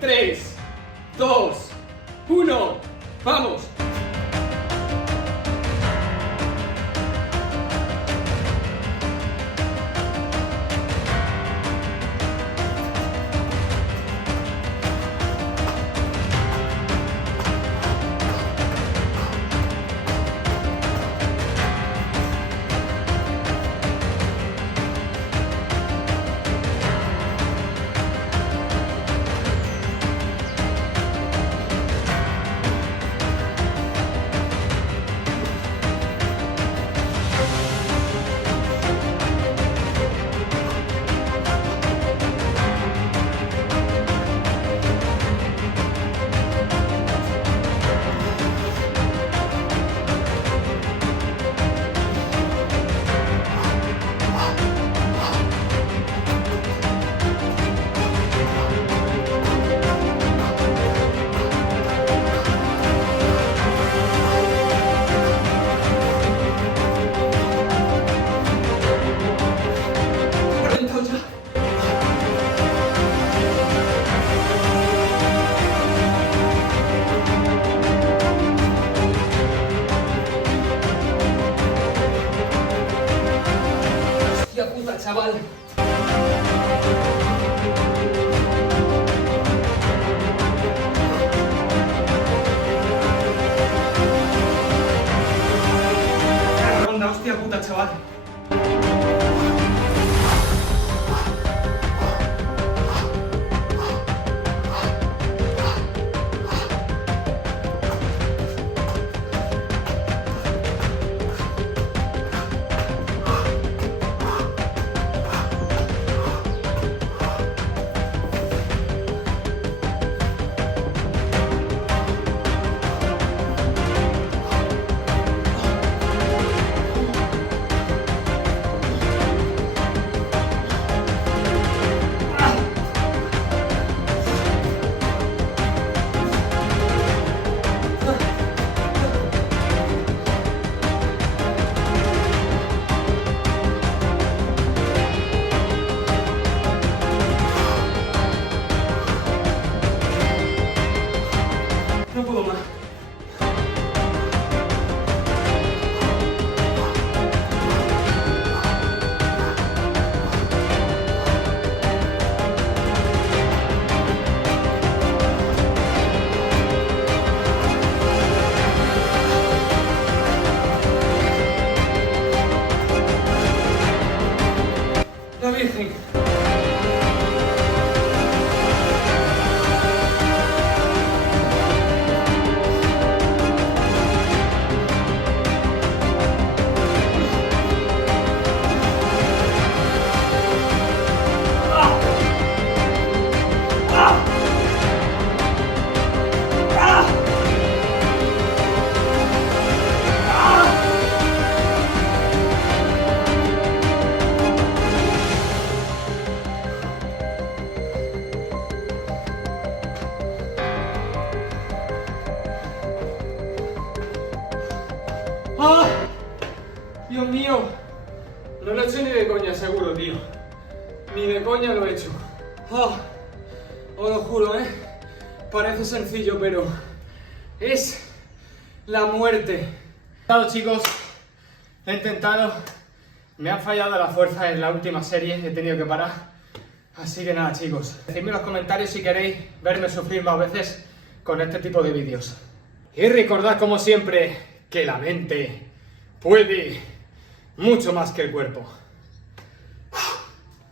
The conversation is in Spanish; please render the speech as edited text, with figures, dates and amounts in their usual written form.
3, 2, 1, ¡vamos! ¡Hostia puta, chaval! ¡Ronda, hostia puta, chaval! No puedo más. La Virgen. ¡Ah! ¡Dios mío! No lo he hecho ni de coña, seguro, tío. Ni de coña lo he hecho. ¡Ah! Os lo juro, ¿eh? Parece sencillo, pero es la muerte. Chicos, he intentado. Me ha fallado la fuerza en la última serie, he tenido que parar. Así que nada, chicos. Decidme en los comentarios si queréis verme sufrir más veces con este tipo de vídeos. Y recordad, como siempre, que la mente puede mucho más que el cuerpo.